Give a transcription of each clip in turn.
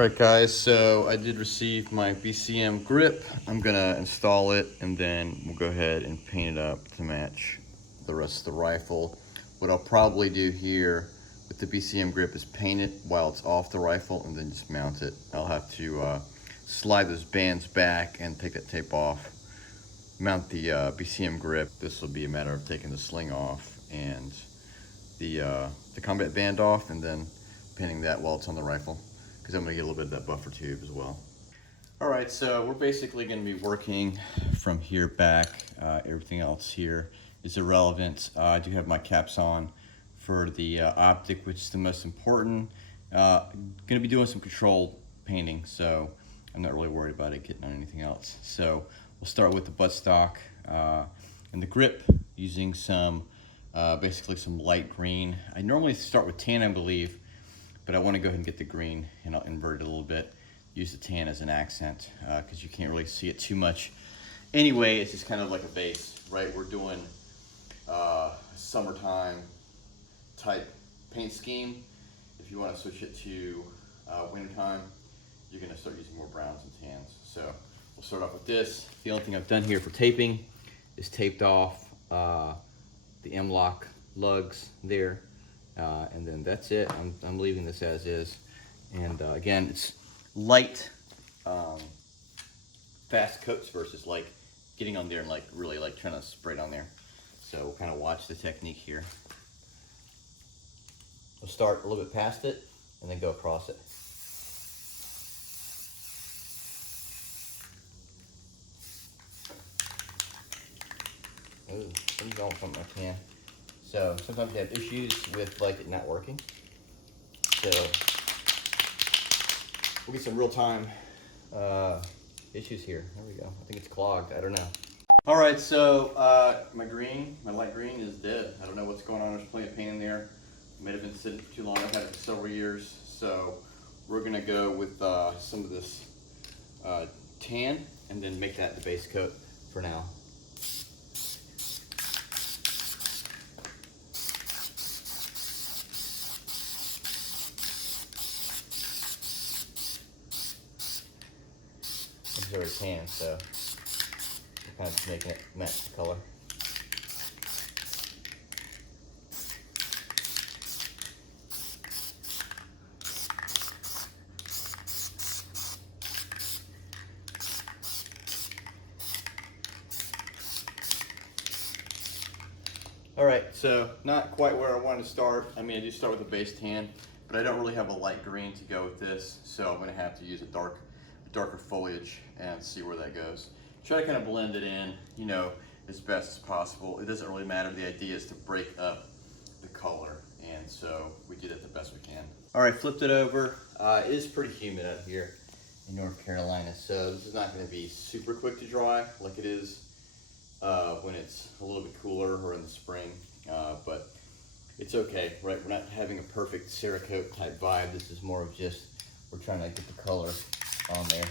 Alright guys, so I did receive my BCM grip. I'm gonna install it and then we'll go ahead and paint it up to match the rest of the rifle. What I'll probably do here with the BCM grip is paint it while it's off the rifle and then just mount it. I'll have to slide those bands back and take that tape off, mount the BCM grip. This will be a matter of taking the sling off and the combat band off and then painting that while it's on the rifle, because I'm gonna get a little bit of that buffer tube as well. All right, so we're basically gonna be working from here back. Everything else here is irrelevant. I do have my caps on for the optic, which is the most important. Gonna be doing some control painting, so I'm not really worried about it getting on anything else. So we'll start with the buttstock and the grip using some, basically some light green. I normally start with tan, I believe, but I want to go ahead and get the green and I'll invert it a little bit. Use the tan as an accent because you can't really see it too much. Anyway, it's just kind of like a base, right? We're doing summertime type paint scheme. If you want to switch it to wintertime, you're going to start using more browns and tans. So we'll start off with this. The only thing I've done here for taping is taped off the M-lock lugs there. And then that's it. I'm leaving this as is. And again, it's light, fast coats versus like getting on there and like really like trying to spray it on there. So we'll kind of watch the technique here. We'll start a little bit past it and then go across it. Ooh, I'm going from my can. So sometimes you have issues with like it not working. So we'll get some real time issues here. There we go. I think it's clogged. I don't know. All right, so my light green is dead. I don't know what's going on. There's plenty of paint in there. It may have been sitting for too long. I've had it for several years. So we're gonna go with some of this tan and then make that the base coat for now. It's very tan, so we're kind of just making it match the color. All right, so not quite where I wanted to start. I mean, I do start with a base tan, but I don't really have a light green to go with this, so I'm gonna have to use a darker foliage and see where that goes. Try to kind of blend it in, you know, as best as possible. It doesn't really matter. The idea is to break up the color, and so we did it the best we can. All right, flipped it over. It is pretty humid out here in North Carolina, so this is not gonna be super quick to dry like it is when it's a little bit cooler or in the spring, but it's okay, right? We're not having a perfect Cerakote type vibe. This is more of just, we're trying to get the color on there.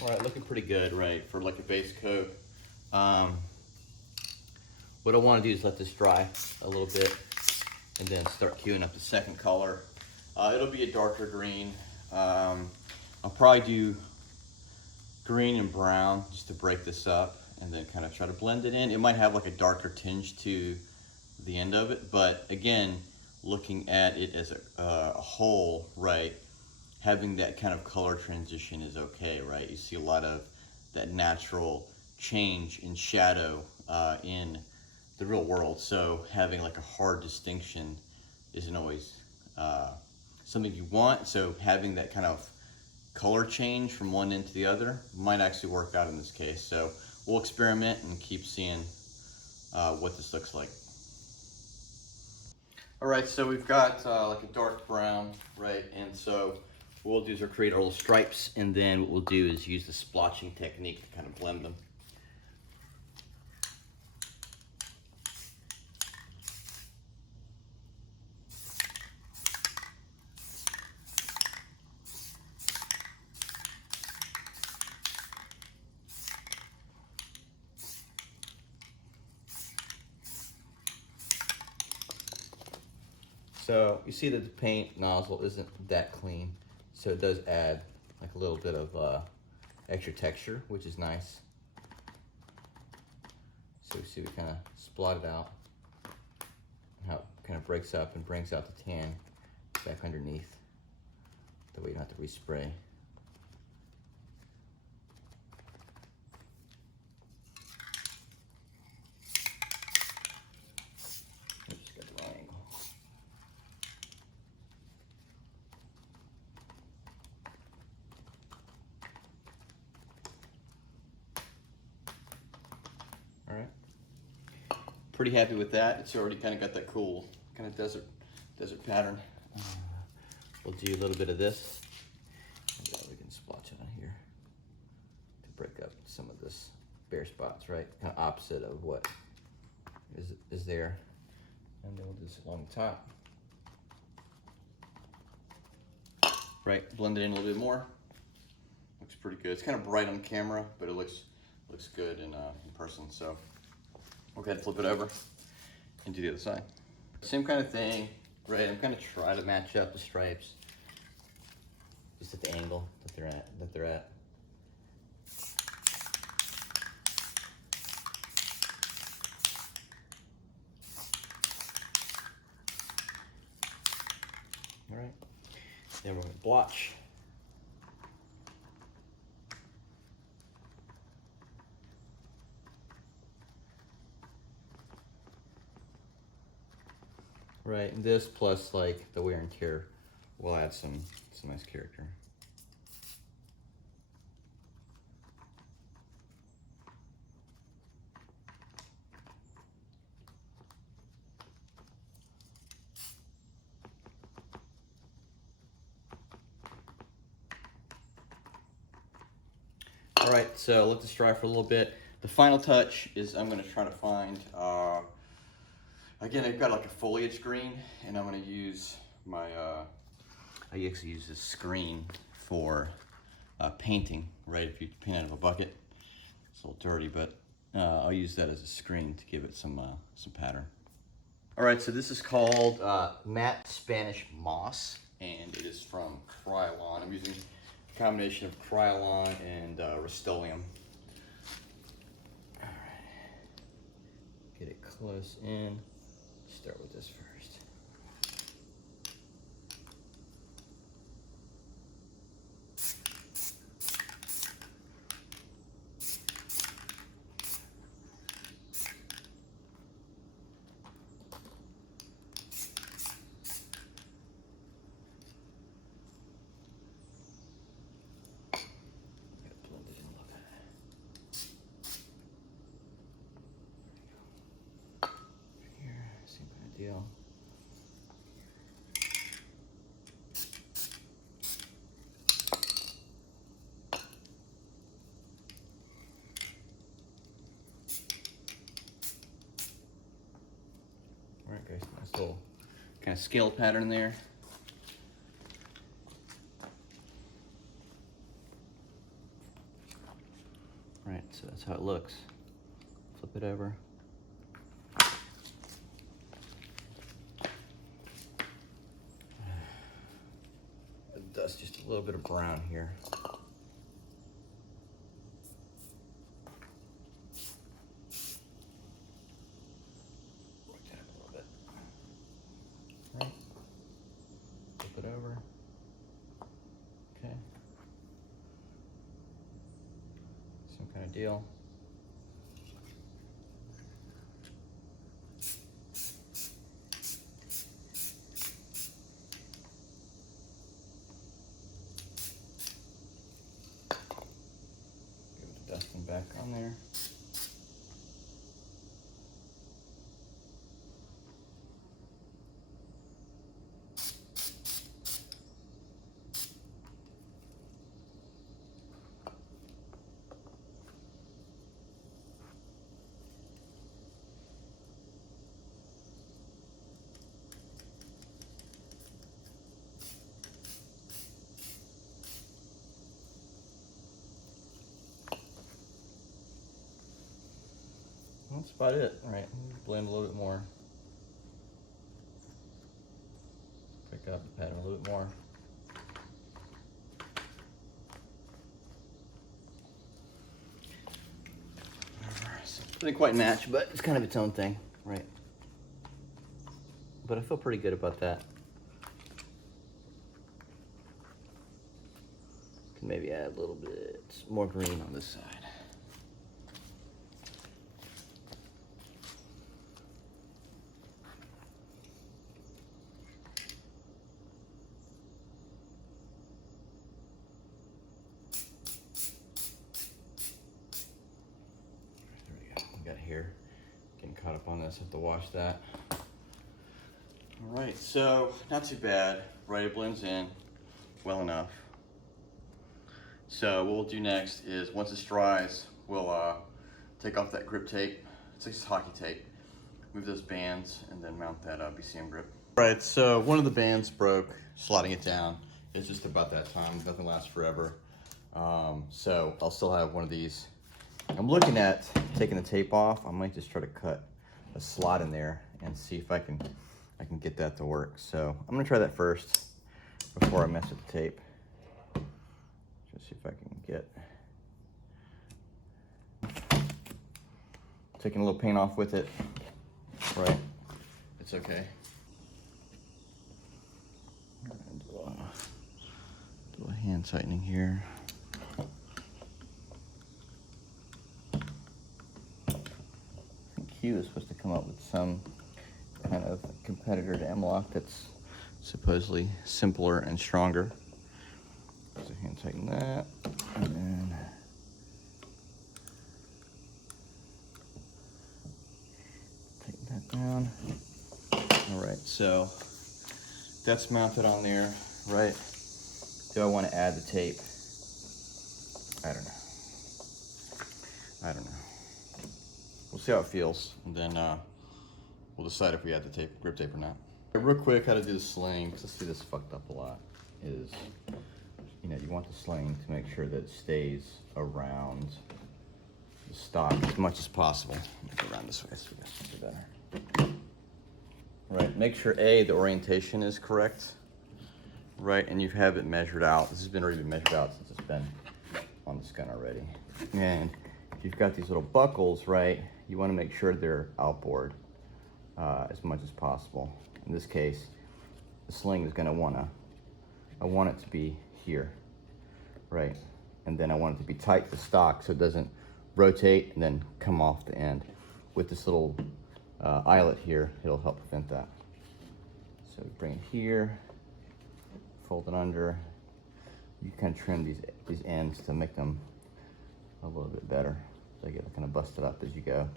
All right, looking pretty good, right, for like a base coat. What I want to do is let this dry a little bit and then start queuing up the second color. It'll be a darker green. I'll probably do green and brown just to break this up and then kind of try to blend it in. It might have like a darker tinge to the end of it, but again, looking at it as a whole, right, having that kind of color transition is okay, right? You see a lot of that natural change in shadow in the real world, so having like a hard distinction isn't always something you want, so having that kind of color change from one end to the other might actually work out in this case. So we'll experiment and keep seeing what this looks like. All right, so we've got like a dark brown, right? And so what we'll do is we'll create our little stripes, and then what we'll do is use the splotching technique to kind of blend them. So you see that the paint nozzle isn't that clean, so it does add like a little bit of extra texture, which is nice. So you see we kind of splot it out, how it kind of breaks up and brings out the tan back underneath. That way you don't have to respray. Just got the wrong angle. All right. Pretty happy with that. It's already kind of got that cool kind of desert pattern. We'll do a little bit of this. And we can splotch it on here to break up some of this bare spots, right? Kind of opposite of what is there. And then we'll do this along the top. Right, blend it in a little bit more. Looks pretty good. It's kind of bright on camera, but it looks good in person. So we'll go ahead and flip it over and do the other side. Same kind of thing, right? I'm gonna try to match up the stripes just at the angle that they're at. All right, then we're gonna blotch. Right, and this plus like the wear and tear will add some nice character. All right, so let this dry for a little bit. The final touch is I'm gonna try to find, again, I've got like a foliage green, and I'm gonna use my, I actually use this screen for painting, right? If you paint out of a bucket, it's a little dirty, but I'll use that as a screen to give it some pattern. All right, so this is called Matte Spanish Moss, and it is from Krylon. I'm using a combination of Krylon and Rust-Oleum. All right, get it close in. Start with this first. Deal. All right, guys, nice little kind of scale pattern there. All right, so that's how it looks. Flip it over. Dust just a little bit of brown here. Work that up a little bit. Right. Flip it over. Okay. Some kind of deal. Dusting back on there. That's about it. All right, blend a little bit more. Pick up the pattern a little bit more. So it didn't quite match, but it's kind of its own thing, right? But I feel pretty good about that. Can maybe add a little bit more green on this side. Got hair getting caught up on this, have to wash that. All right, so not too bad, right? It blends in well enough. So what we'll do next is once this dries, we'll take off that grip tape. It's like hockey tape. Move those bands and then mount that BCM grip. All right, so one of the bands broke, slotting it down. It's just about that time, nothing lasts forever. So I'll still have one of these. I'm looking at taking the tape off. I might just try to cut a slot in there and see if I can get that to work. So I'm gonna try that first before I mess with the tape. Just see if I can get, taking a little paint off with it, right? It's okay. And do a hand tightening here. Q is supposed to come up with some kind of competitor to M-Lock that's supposedly simpler and stronger. So hand tighten that, and then tighten that down. All right, so that's mounted on there, right? Do I want to add the tape? I don't know. We'll see how it feels, and then we'll decide if we add the tape, grip tape or not. Real quick, how to do the sling, because I see this fucked up a lot, is, you know, you want the sling to make sure that it stays around the stock as much as possible. Let me go around this way so you guys can see better. Right, make sure the orientation is correct, right, and you have it measured out. This has already been measured out since it's been on this gun already. And if you've got these little buckles, right, you want to make sure they're outboard as much as possible. In this case, the sling is going to I want it to be here, right? And then I want it to be tight to stock so it doesn't rotate and then come off the end. With this little eyelet here, it'll help prevent that. So bring it here, fold it under. You can trim these ends to make them a little bit better. So they get kind of busted up as you go.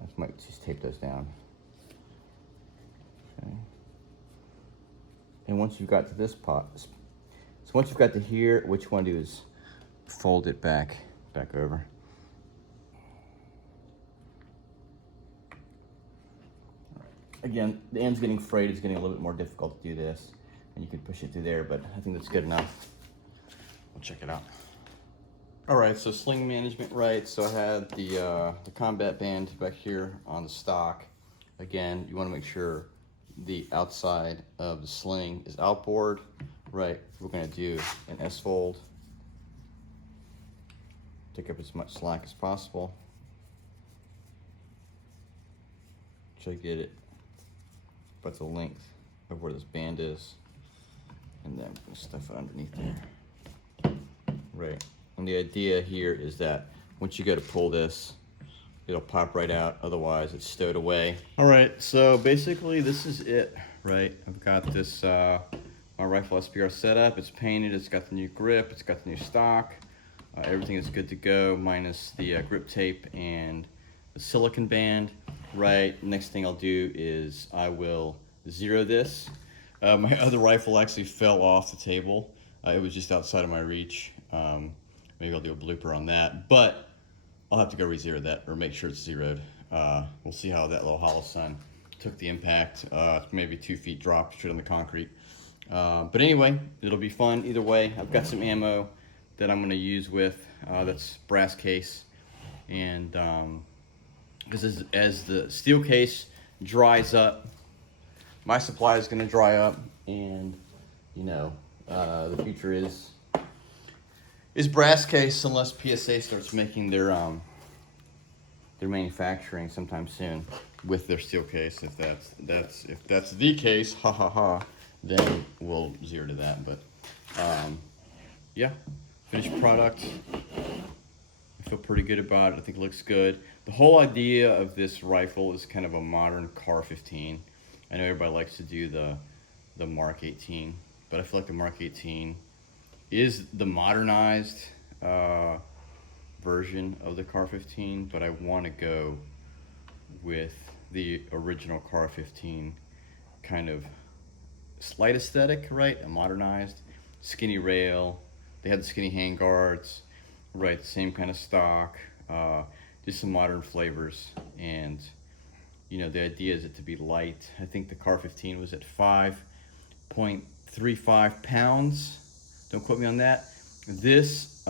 I might just tape those down. Okay. And once you've got to this pot, so once you've got to here, what you want to do is fold it back over. Again, the end's getting frayed. It's getting a little bit more difficult to do this, and you can push it through there, but I think that's good enough. We'll check it out. All right, so sling management, right? So I had the combat band back here on the stock. Again, you want to make sure the outside of the sling is outboard, right? We're going to do an S-fold. Take up as much slack as possible. Try to get it about the length of where this band is, and then we'll stuff it underneath there. Right. And the idea here is that once you go to pull this, it'll pop right out, otherwise it's stowed away. All right, so basically this is it, right? I've got this, my rifle SBR setup. It's painted, it's got the new grip, it's got the new stock. Everything is good to go, minus the grip tape and the silicone band, right? Next thing I'll do is I will zero this. My other rifle actually fell off the table. It was just outside of my reach. Maybe I'll do a blooper on that, but I'll have to go re-zero that or make sure it's zeroed. We'll see how that little hollow sun took the impact. Maybe 2 feet drop straight on the concrete. But anyway, it'll be fun either way. I've got some ammo that I'm gonna use with, that's brass case. And because as the steel case dries up, my supply is gonna dry up, and you know, the future is brass case unless PSA starts making their manufacturing sometime soon with their steel case. If that's the case, ha ha ha, then we'll zero to that. But yeah, finished product. I feel pretty good about it. I think it looks good. The whole idea of this rifle is kind of a modern CAR-15. I know everybody likes to do the Mark 18, but I feel like the Mark 18 is the modernized version of the CAR-15, but I want to go with the original CAR-15 kind of slight aesthetic, right? A modernized skinny rail. They had the skinny handguards, right? Same kind of stock, just some modern flavors. And you know, the idea is it to be light. I think the CAR-15 was at 5.35 pounds. Don't quote me on that. This,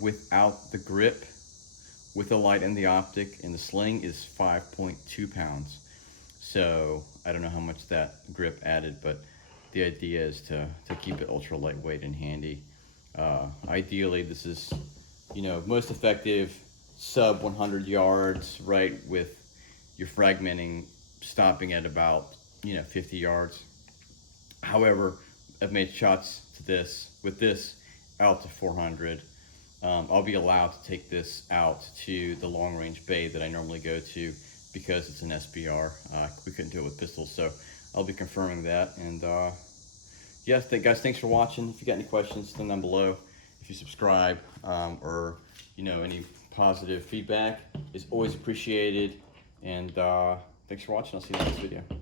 without the grip, with the light and the optic and the sling, is 5.2 pounds. So I don't know how much that grip added, but the idea is to keep it ultra lightweight and handy. Ideally, this is, you know, most effective sub 100 yards, right, with your fragmenting stopping at about, you know, 50 yards. However, I've made shots to this with this out to 400. I'll be allowed to take this out to the long range bay that I normally go to because it's an SBR. We couldn't do it with pistols, so I'll be confirming that. And yes, guys, thanks for watching. If you got any questions, send them down below. If you subscribe, or you know, any positive feedback is always appreciated. And thanks for watching. I'll see you in the next video.